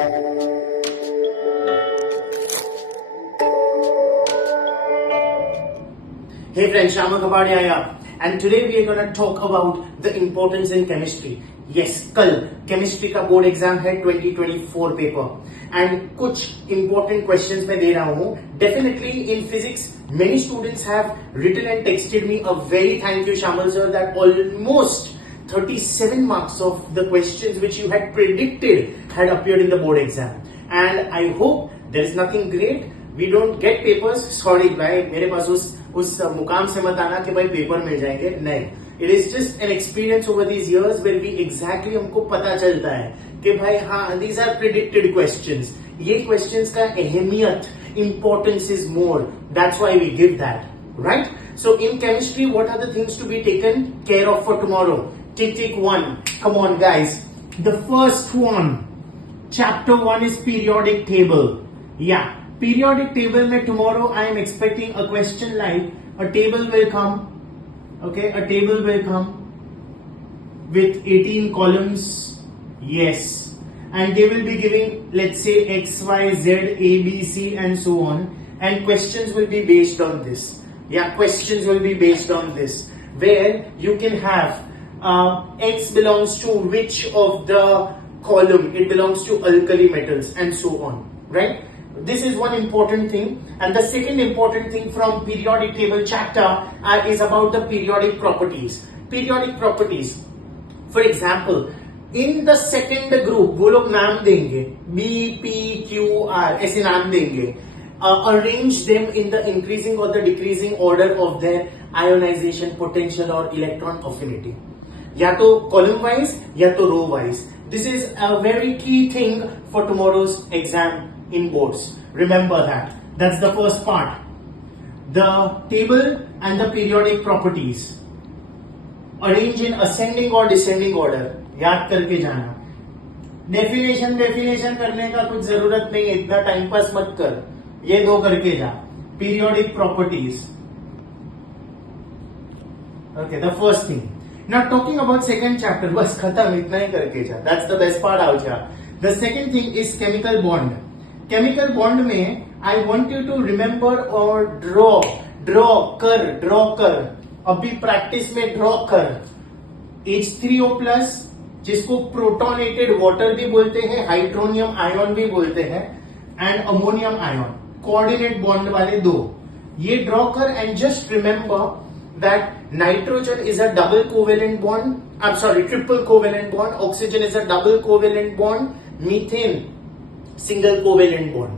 Hey friends, Shama Kapadia here, and today we are going to talk about the importance in chemistry. Yes, कल chemistry का board exam है 2024 paper, and कुछ important questions मैं दे रहा हूँ. Definitely in physics, many students have written and texted me a very thank you Shamal sir that almost 37 marks of the questions which you had predicted had appeared in the board exam, and I hope there is nothing great. We don't get papers. Sorry भाई, मेरे पास उस मुकाम से मत आना कि भाई पेपर मिल जाएंगे. नहीं, it is just an experience over these years where we exactly हमको पता चलता है कि भाई हाँ, दीज आर प्रिडिक्टेड क्वेश्चंस. ये क्वेश्चंस का अहमियत, importance is more. That's why we give that, right? So in chemistry what are the things to be taken care of for tomorrow? Tick 1. Come on guys. The first one, chapter 1 is periodic table. Yeah, periodic table mein tomorrow I am expecting a question like a table will come. Okay, a table will come with 18 columns. Yes, and they will be giving, let's say, X, Y, Z, A, B, C and so on, and questions will be based on this. Yeah, questions will be based on this, where you can have X belongs to which of the column, it belongs to alkali metals and so on, right? This is one important thing. And the second important thing from periodic table chapter is about the periodic properties. Periodic properties. For example, in the second group, वो लोग नाम देंगे B, P, Q, R, ऐसे नाम देंगे. Arrange them in the increasing or the decreasing order of their ionization potential or electron affinity. या तो column wise या तो row wise. This is a very key thing for tomorrow's exam in boards. Remember that. That's the first part. The table and the periodic properties. Arrange in ascending or descending order. याद करके जाना. Definition करने का कुछ जरूरत नहीं है, इतना टाइम पास मत कर. ये दो करके जा. Periodic properties. Okay, the first thing. Now talking about second chapter, बस खत्म, इतना ही करके जा. That's the best part out here. The second thing is chemical bond. Chemical bond में I want you to remember or draw कर. अभी प्रैक्टिस में draw कर. H3O plus, जिसको प्रोटोनेटेड वाटर भी बोलते हैं, हाइड्रोनियम आयन भी बोलते हैं, and ammonium ion, coordinate bond वाले दो. ये ड्रॉ कर and just remember that nitrogen is a double covalent bond. I'm sorry, triple covalent bond. Oxygen is a double covalent bond. Methane, single covalent bond.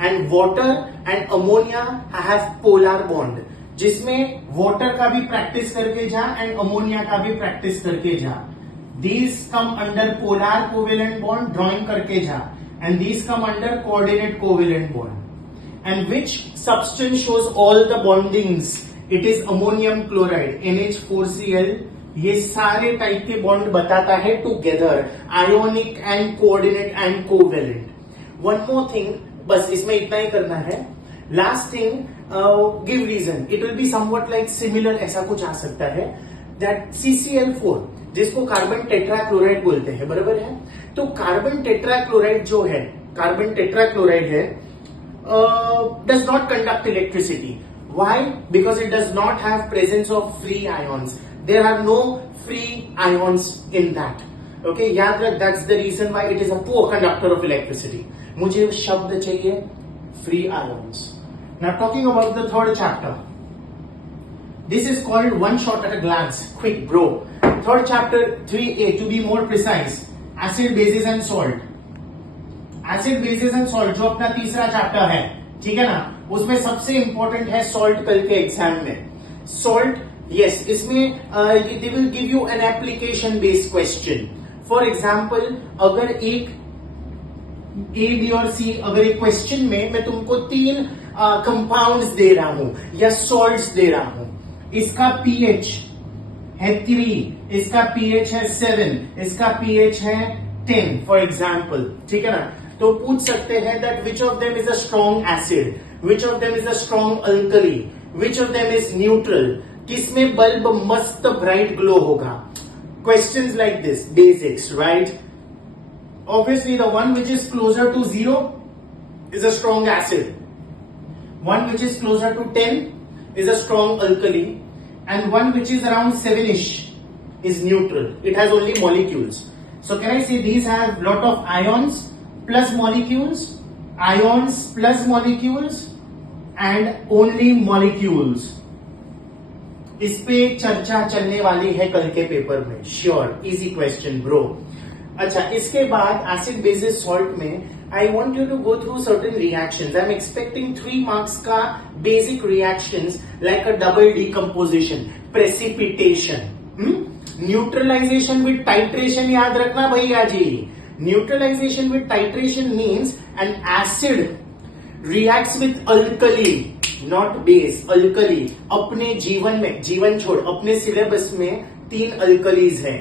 And water and ammonia have polar bond. जिसमें water का भी practice करके जा and ammonia का भी practice करके जा. These come under polar covalent bond, drawing करके जा. And these come under coordinate covalent bond. And which substance shows all the bondings? It is ammonium chloride, NH4Cl. ये सारे टाइप के बॉन्ड बताता है together, ionic and coordinate and covalent. One more thing, बस इसमें इतना ही करना है. Last thing, give reason. It will be something like similar, ऐसा कुछ आ सकता है. दैट CCl4, जिसको कार्बन टेट्राक्लोराइड बोलते हैं, बराबर है? तो कार्बन टेट्राक्लोराइड जो है, कार्बन टेट्राक्लोराइड है, does not conduct electricity. Why? Because it does not have presence of free ions. There are no free ions in that. Okay, याद रख, that's the reason why it is a poor conductor of electricity. मुझे शब्द चाहिए free ions. Now talking about the third chapter. This is called one shot at a glance. Quick bro. Third chapter 3A, to be more precise. Acid, bases and salt. Acid, bases and salt जो अपना तीसरा चैप्टर है, ठीक है ना? उसमें सबसे इंपॉर्टेंट है सॉल्ट. कल के एग्जाम में सॉल्ट, यस, इसमें they will give you an application based question. For example, अगर एक A, B और C, अगर एक क्वेश्चन में मैं तुमको 3 कंपाउंड्स दे रहा हूं या सॉल्ट्स दे रहा हूं, इसका pH है 3, इसका pH है 7, इसका pH है 10 फॉर एग्जाम्पल, ठीक है ना? तो पूछ सकते हैं that which of them is a strong acid, which of them is a strong alkali, which of them is neutral, किसमें बल्ब मस्त ब्राइट ग्लो होगा. Questions like this, basics, right? Obviously, the one which is closer to 0 is a strong acid. One which is closer to 10 is a strong alkali. And one which is around 7ish is neutral. It has only molecules. So can I say these have lot of ions plus molecules, ions plus molecules, and only molecules. इस पे चर्चा चलने वाली है कल के पेपर में, sure. Easy question bro. अच्छा, इसके बाद एसिड बेसिस सॉल्ट में I want you to go through certain reactions. I am expecting 3 marks का basic reactions like a double decomposition, precipitation, neutralisation with titration. याद रखना भैया जी, neutralisation with titration means an acid reacts with alkali, not base, alkali. अपने जीवन में, जीवन छोड़, अपने सिलेबस में 3 अल्कलीज है.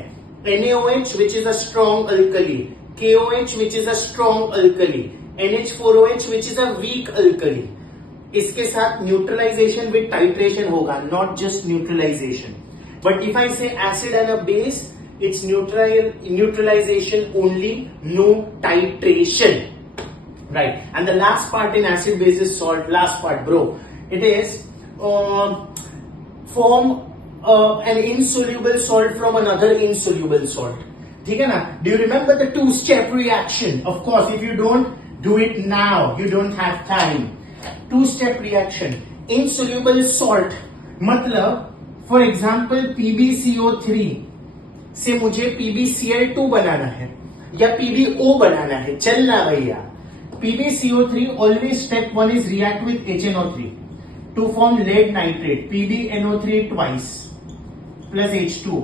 NaOH which is a strong alkali, KOH which is a strong alkali, NH4OH which is a weak alkali. इसके साथ न्यूट्रलाइजेशन विद टाइट्रेशन होगा, not just neutralisation. But if I say acid and a base, it's neutralisation only, no titration. Right. And the last part in acid basis salt, last part bro, it is form an insoluble salt from another insoluble salt. ठीक है ना? Do you remember the 2-step reaction? Of course, if you don't do it now, you don't have time. 2-step reaction. Insoluble salt मतलब for example PbCO3 से मुझे PbCl2 बनाना है या PbO बनाना है, चलना भैया. PbCO3, always step 1 is react with HNO3 to form lead nitrate, PbNO3 twice plus H2O,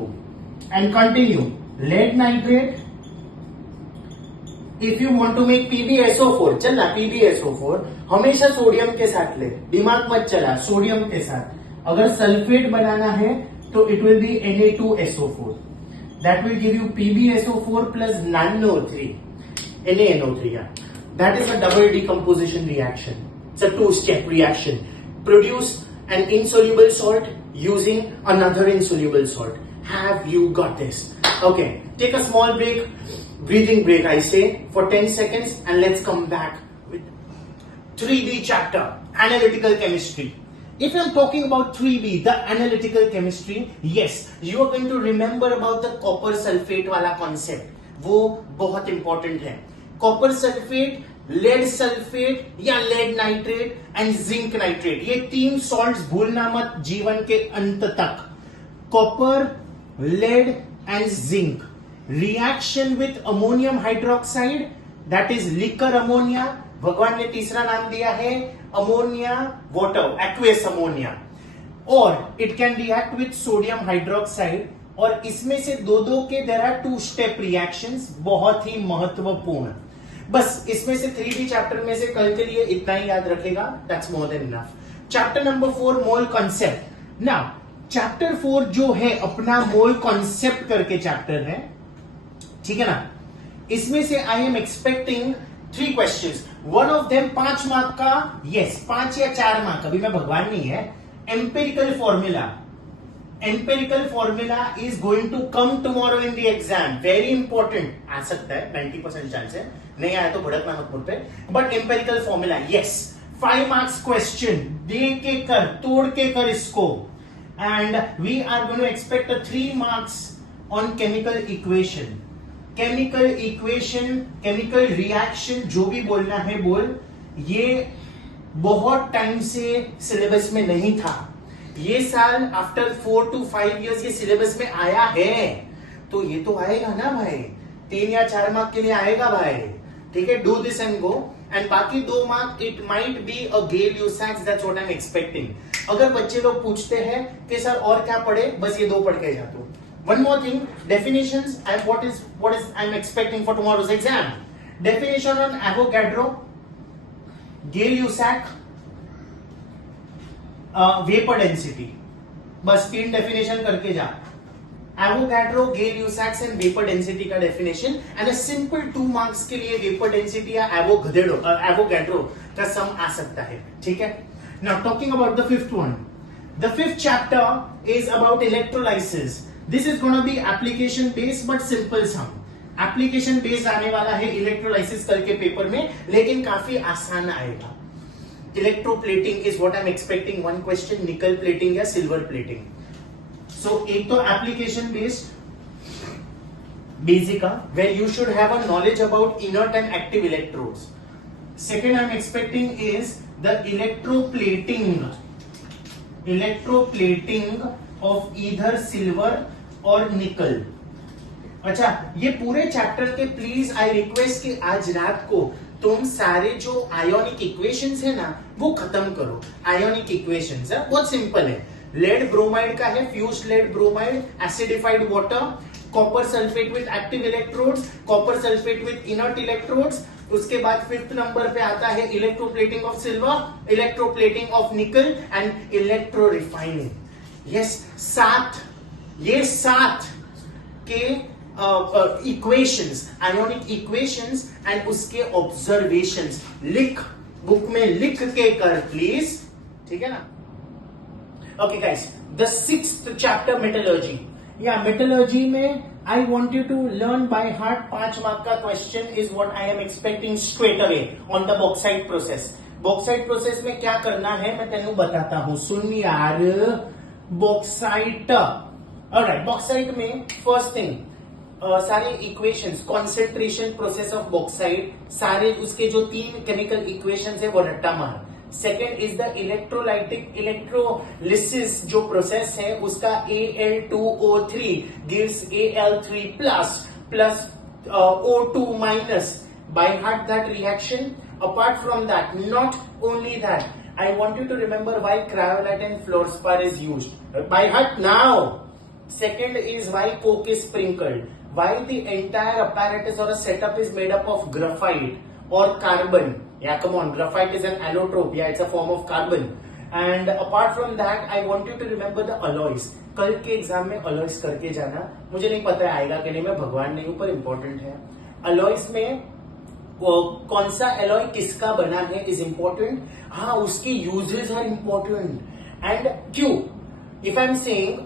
and continue. Lead nitrate, if you want to make PbSO4, चलना PbSO4 हमेशा सोडियम के साथ ले, दिमाग मत चला, सोडियम के साथ. अगर सल्फेट बनाना है तो it will be Na2SO4. That will give you PbSO4 plus NaNO3, NaNO3. Yeah. That is a double decomposition reaction. It's a 2-step reaction. Produce an insoluble salt using another insoluble salt. Have you got this? Okay, take a small break, breathing break I say, for 10 seconds, and let's come back with 3B chapter, analytical chemistry. If I'm talking about 3B, the analytical chemistry, yes, you are going to remember about the copper sulfate वाला concept. वो बहुत important है. Copper sulphate, lead sulphate या lead nitrate and zinc nitrate, ये 3 salts भूलना मत जीवन के अंत तक. Copper, lead and zinc reaction with ammonium hydroxide, that is liquor ammonia. भगवान ने तीसरा नाम दिया है अमोनिया वाटर, एक्वेस अमोनिया. और it can react with sodium hydroxide. और इसमें से दो के देयर आर 2-स्टेप रिएक्शंस, बहुत ही महत्वपूर्ण. बस इसमें से 3B चैप्टर में से कल के लिए इतना ही याद रखेगा, that's more than enough. Chapter number 4, mole concept. Now chapter 4 जो है अपना मोल कॉन्सेप्ट करके चैप्टर है, ठीक है ना? इसमें से I am expecting 3 questions. One of them 5 mark का, यस 5 या 4 मार्क, अभी मैं भगवान नहीं है. Empirical formula, empirical formula is going to come tomorrow in the exam. Very important. आ सकता है, 90% चांस है, नहीं आया तो भड़कना मत मुझ पे. But empirical formula, yes 5 marks question, दे के कर, तोड़ के कर इसको. And we are going to expect 3 marks on chemical equation. Chemical equation, chemical reaction, जो भी बोलना है बोल. ये बहुत टाइम से सिलेबस में नहीं था. ये साल आफ्टर 4 to 5 years ये सिलेबस में आया है, तो ये तो आएगा ना भाई. 3 या 4 मार्क के लिए आएगा भाई. ठीक है, do this and go. And बाकी 2 mark it might be a Gay Lussac's, that's what I am expecting. अगर बच्चे लोग पूछते हैं कि सर और क्या पढ़े, बस ये 2 पढ़ के जा. तो one more thing, definitions and what is I am expecting for tomorrow's exam. Definition on Avogadro, Gay Lussac, vapour density. बस 3 डेफिनेशन करके जा. Avogadro, Gay Lussac's and vapour density का definition. And a simple 2 marks के लिए vapour density या एवोगैड्रो का सम आ सकता है. ठीक है. Now talking about the 5th one. The 5th chapter is about electrolysis. This is going to be application based but simple sum. Application based आने वाला है इलेक्ट्रोलाइसिस करके पेपर में, लेकिन काफी आसान आएगा. Electroplating is what I am expecting one question, निकल प्लेटिंग या सिल्वर प्लेटिंग. सो एक तो application based basic where you should have a knowledge about inert and active electrodes. Second I'm expecting is the electroplating of either silver or nickel. अच्छा, ये पूरे चैप्टर के please I request कि आज रात को तुम सारे जो आयोनिक इक्वेशंस है ना वो खत्म करो. आयोनिक इक्वेशंस है बहुत सिंपल है. लेड ब्रोमाइड का है, fused lead bromide, acidified water, copper sulphate with active electrodes, copper sulphate with inert electrodes. उसके बाद फिफ्थ नंबर पे आता है electroplating of silver, electroplating of nickel and electro refining. Yes, ये सात के इक्वेशंस, आयोनिक इक्वेशंस एंड उसके observations लिख, बुक में लिख के कर प्लीज. ठीक है ना. Okay guys, the sixth chapter metallurgy. या मेटलर्जी में I want you to learn by heart. 5 mark का question is what I am expecting straight away on the bauxite process. Bauxite process में क्या करना है मैं तेनू बताता हूं, सुन यार. बॉक्साइट, ऑलराइट, बॉक्साइट में फर्स्ट थिंग सारे equations, concentration process of bauxite, सारे उसके जो 3 केमिकल इक्वेशंस है वो रट्टा मार. Second is the electrolytic electrolysis जो प्रोसेस है उसका Al2O3 gives Al3 plus O2 minus. By heart that reaction. Apart from that, not only that, I want you to remember why cryolite and fluorspar is used. By heart now. Second is why coke is sprinkled. Why the entire apparatus or a setup is made up of graphite or carbon. Yeah, come on, graphite is an allotrope. Yeah, it's a form of carbon. And apart from that, I want you to remember the alloys. कल के एग्जाम में alloys करके जाना. मुझे नहीं पता है आएगा कि नहीं, मैं भगवान नहीं हूं पर इम्पोर्टेंट है. alloys में कौन सा एलॉय किसका बना है इज इंपॉर्टेंट. हाँ, उसके यूजेस आर इंपॉर्टेंट. एंड क्यों? If I am saying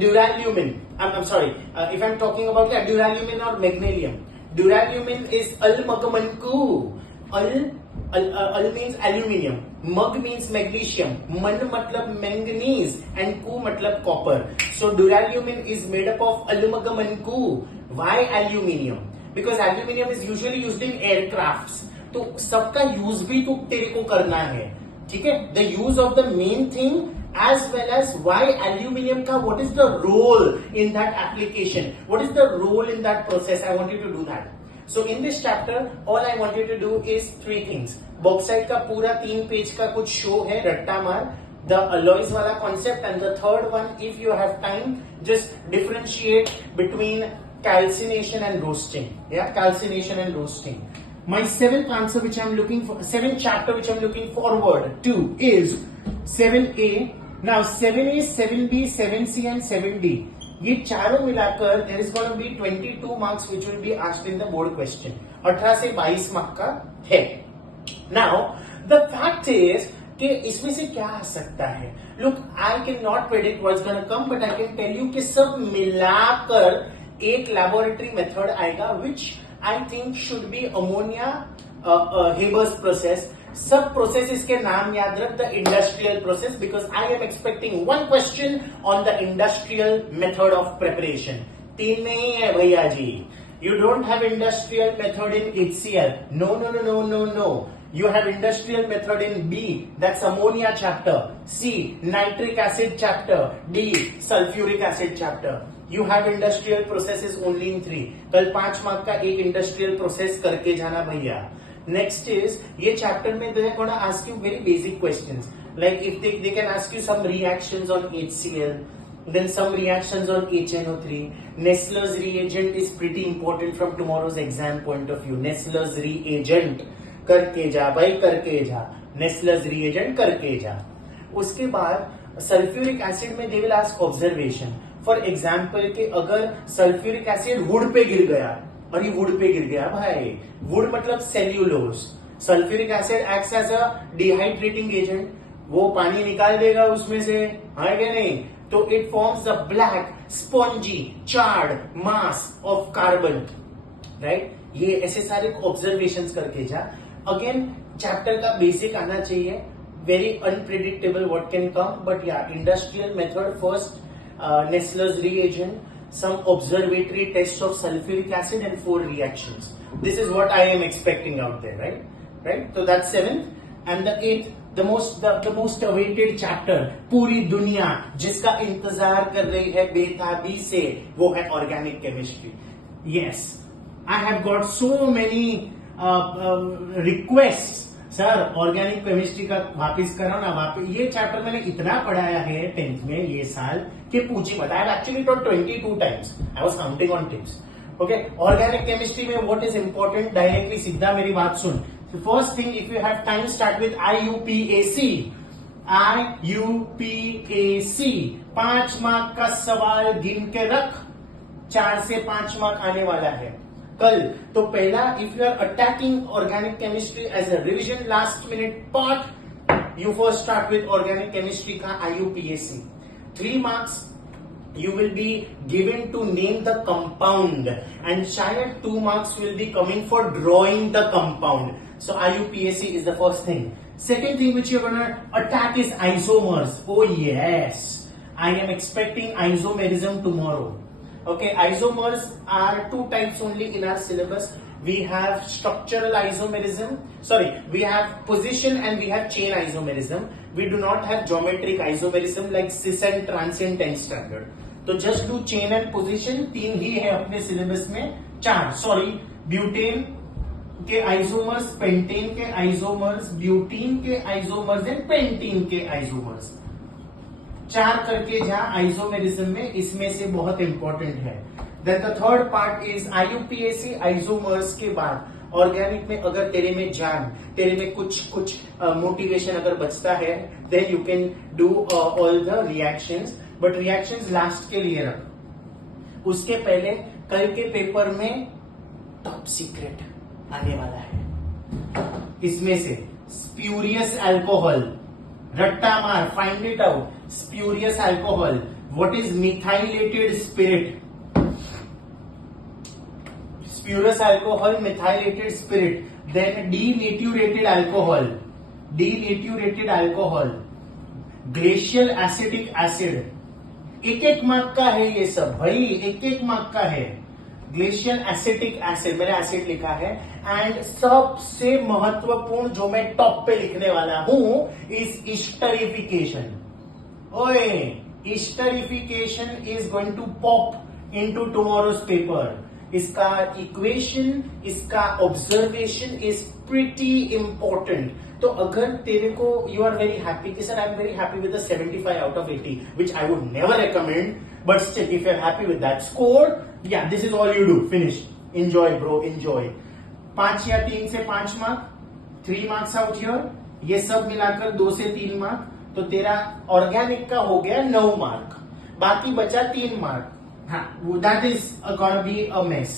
duralumin, I am sorry, if I am talking about duralumin और मैग्नीशियम. ड्यूराल्यूमिन इज अलमगमनकू. अल मीन्स एल्यूमिनियम, मग मीन्स मैग्नीशियम, मन मतलब मैंगनीज एंड कू मतलब copper. So duralumin is made up of अलमगमनकू. Why aluminium? Because aluminium is usually used in aircrafts. तो सबका यूज भी तो तेरे को करना है. ठीक है, the use of the main thing as well as why aluminium का what is the role in that application, what is the role in that process. I want you to do that. So in this chapter all I want you to do is 3 things. Bauxite का पूरा 3 पेज का कुछ शो है, रट्टा मार. The alloys वाला concept, and the third one, if you have time, just differentiate between calcination and roasting. Yeah, calcination and roasting. My 7th answer which I'm looking for, 7th chapter which I'm looking forward to is 7A. Now 7A, 7B, 7C and 7D. ये चारों मिलाकर there is going to be 22 marks which will be asked in the board question. 18 से 22 मार्क का है. Now the fact is कि इसमें से क्या आ सकता है. Look, I cannot predict what's going to come, but I can tell you कि सब मिलाकर एक लैबोरेटरी मेथड आएगा which I think should be ammonia Haber's process. सब प्रोसेसेस के नाम याद रख. The industrial process, because I am expecting 1 question on the industrial method of preparation. 3 नहीं है भैया जी. You don't have industrial method in HCl. No no no no no no. You have industrial method in B, that's ammonia chapter. C, nitric acid chapter. D, sulfuric acid chapter. You have industrial processes only in 3. कल 5 mark का एक industrial process करके जाना भैया. Next is, ये chapter में they're gonna ask you very basic questions. Like if they can ask you some reactions on HCl, then some reactions on HNO3. Nessler's reagent is pretty important from tomorrow's exam point of view. Nessler's reagent. करके जा भाई, करके जा. Nessler's reagent करके जा. उसके बाद sulphuric acid में they will ask observation. For example कि अगर सल्फ्यूरिक एसिड वुड पे गिर गया, और ये वुड पे गिर गया भाई, वुड मतलब cellulose. Sulphuric acid acts as a dehydrating agent. वो पानी निकाल देगा उसमें से, है क्या नहीं? तो it forms the black spongy charred mass of carbon. Right? ये ऐसे सारे ऑब्जर्वेशन करके जा. अगेन चैप्टर का बेसिक आना चाहिए. Very unpredictable what can come, but या industrial method first, Nessler's reagent, some observatory tests of sulfuric acid and 4 reactions. This is what I am expecting out there, right? Right? So that's 7th. And the 8th, the most awaited chapter, पूरी दुनिया जिसका इंतजार कर रही है बेताबी से, वो है organic chemistry. Yes, I have got so many requests. Sir organic chemistry का वापिस करो ना. वापिस ये चैप्टर मैंने इतना पढ़ाया है 10th में ये साल कि पूछी मत. I have actually taught 22 times. I was counting on tips. Okay, organic chemistry में व्हाट इज इंपॉर्टेंट, डायरेक्टली सीधा मेरी बात सुन. First thing, if you have time, start with IUPAC. IUPAC 5 mark का सवाल गिन के रख. 4 से 5 मार्क आने वाला है कल. तो पहला, if you are attacking organic chemistry as a revision last minute part, you first start with organic chemistry का IUPAC. 3 marks you will be given to name the compound, and shayad 2 marks will be coming for drawing the compound. So IUPAC is the first thing. Second thing which you're going to attack is isomers. Oh yes, I am expecting isomerism tomorrow. Okay, isomers are 2 types only in our syllabus. We have structural isomerism, we have position and we have chain isomerism. We do not have geometric isomerism like cis and trans in 10th standard. तो just do chain and position. 3 ही है अपने सिलेबस में. 4 ब्यूटेन के isomers, pentane के isomers, butene के isomers and pentene के आइसोमर्स. 4 करके जहां आइसोमेरिज्म में, इसमें से बहुत इंपॉर्टेंट है. Then the third part is IUPAC. Isomers के बाद ऑर्गेनिक में अगर तेरे में जान, तेरे में कुछ मोटिवेशन अगर बचता है, then you can do all the reactions. But reactions last के लिए रख. उसके पहले कल के पेपर में टॉप सीक्रेट आने वाला है. इसमें से स्प्यूरियस अल्कोहल, रट्टा मार, find it out. Spurious alcohol, what is methylated spirit? Spurious alcohol, methylated spirit. Then denatured alcohol, denatured alcohol, glacial acetic acid. 1 mark का है ये सब भाई, 1 मार्क का है. ग्लेशियल एसिटिक एसिड, मैंने एसिड लिखा है. एंड सबसे महत्वपूर्ण जो मैं टॉप पे लिखने वाला हूं इज इस्टरिफिकेशन. ओए, esterification is going to pop into tomorrow's paper. इसका इक्वेशन, इसका ऑब्जर्वेशन इज प्रिटी इंपॉर्टेंट. तो अगर तेरे को, यू आर वेरी हैप्पी कि sir I am very happy with 75 out of 80, which I would never recommend, but still if you are happy with that score, yeah this is all you do. Finish. Enjoy bro, enjoy. 5 या 3 से 5 मार्क, 3 marks out here. ये सब मिलाकर 2 से 3 मार्क. तो तेरा ऑर्गेनिक का हो गया 9 मार्क. बाकी बचा 3 मार्क. हाँ, that is gonna be a mess.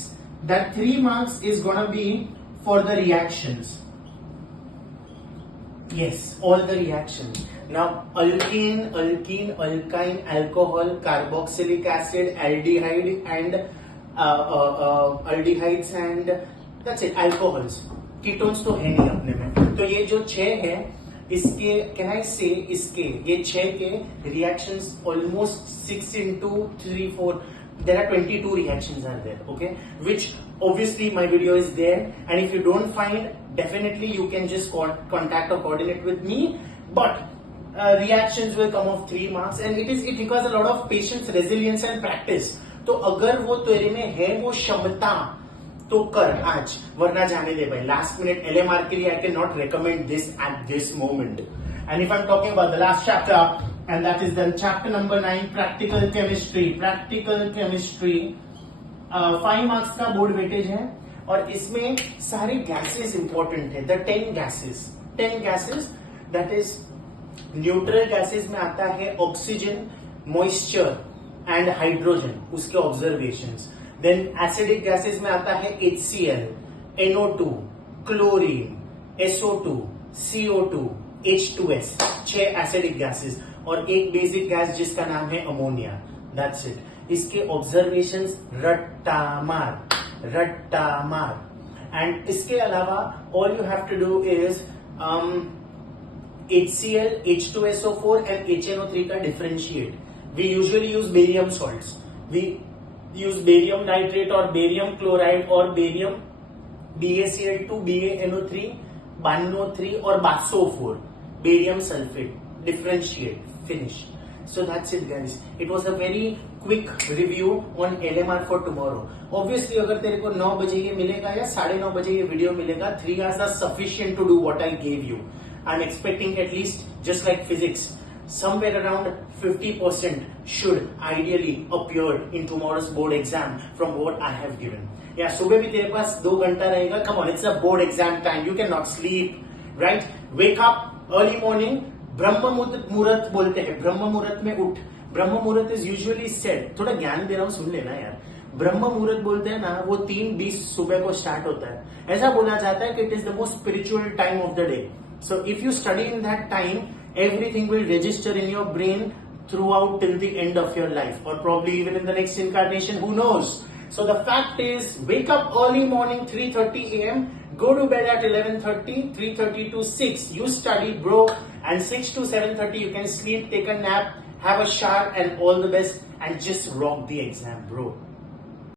That 3 marks is gonna be for the reactions. Yes, all the reactions. Now, alkene, alkyne, alcohol, carboxylic acid, aldehyde, and aldehydes, and that's it. Alcohols, ketones तो है नहीं अपने में. तो ये जो 6 है, इसके can I say इसके ये 6 के reactions almost 6 into 3, 4. There are 22 reactions are there, okay? Which obviously my video is there, and if you don't find, definitely you can just contact or coordinate with me. But reactions will come of 3 marks, and it requires a lot of patience, resilience, and practice. तो अगर वो तेरे में है वो क्षमता, तो कर आज, वरना जाने दे भाई. लास्ट मिनट LMR के लिए I cannot recommend this at this moment. And if I'm talking about the last chapter, and that is then chapter number 9, practical chemistry. Practical chemistry 5 marks का बोर्ड वेटेज है, और इसमें सारे गैसेस इंपॉर्टेंट है. द 10 gases that is neutral gases में आता है oxygen, moisture and hydrogen, उसके ऑब्जर्वेशंस. देन एसिडिक गैसेस में आता है HCl, NO2, chlorine, SO2, CO2, H2S. 6 acidic gases और एक बेसिक गैस जिसका नाम है अमोनिया. That's it. इसके ऑब्जर्वेशंस रट्टा मार. रट्टा मार. एंड इसके अलावा all you have to do is HCl, H2SO4 and HNO3 का differentiate. We usually use barium salts. We use barium nitrate or barium chloride or barium BaCl2, BaNO3, BaNO3 or BaSO4. Barium sulfate. Differentiate. Finish. So that's it guys. It was a very quick review on LMR for tomorrow. Obviously अगर तेरे को 9 बजे ये मिलेगा या 9:30 बजे ये वीडियो मिलेगा, 3 hours are sufficient to do what I gave you. I'm expecting at least, just like physics, somewhere around 50% should ideally appear in tomorrow's board exam from what I have given. Yeah, सुबह भी तेरे पास 2 घंटा रहेगा. Come on, it's a board exam time. You cannot sleep, right? Wake up early morning. ब्रह्म मुहूर्त बोलते हैं. ब्रह्म मुहूर्त में उठ. ब्रह्म मुहूर्त इज यूजुअली सेट. थोड़ा ज्ञान दे रहा हूं, सुन लेना यार. ब्रह्म मुहूर्त बोलते हैं ना, वो 3:20 सुबह को स्टार्ट होता है. ऐसा बोला जाता है कि it is the most spiritual time of the day. So if you study in that time, everything will register in your brain throughout till the end of your life, or probably even in the next incarnation, who knows. So the fact is, wake up early morning 3:30 a.m, go to bed at 11:30, 3:30 to 6 you study bro, and 6 to 7:30 you can sleep, take a nap, have a shower, and all the best, and just rock the exam bro.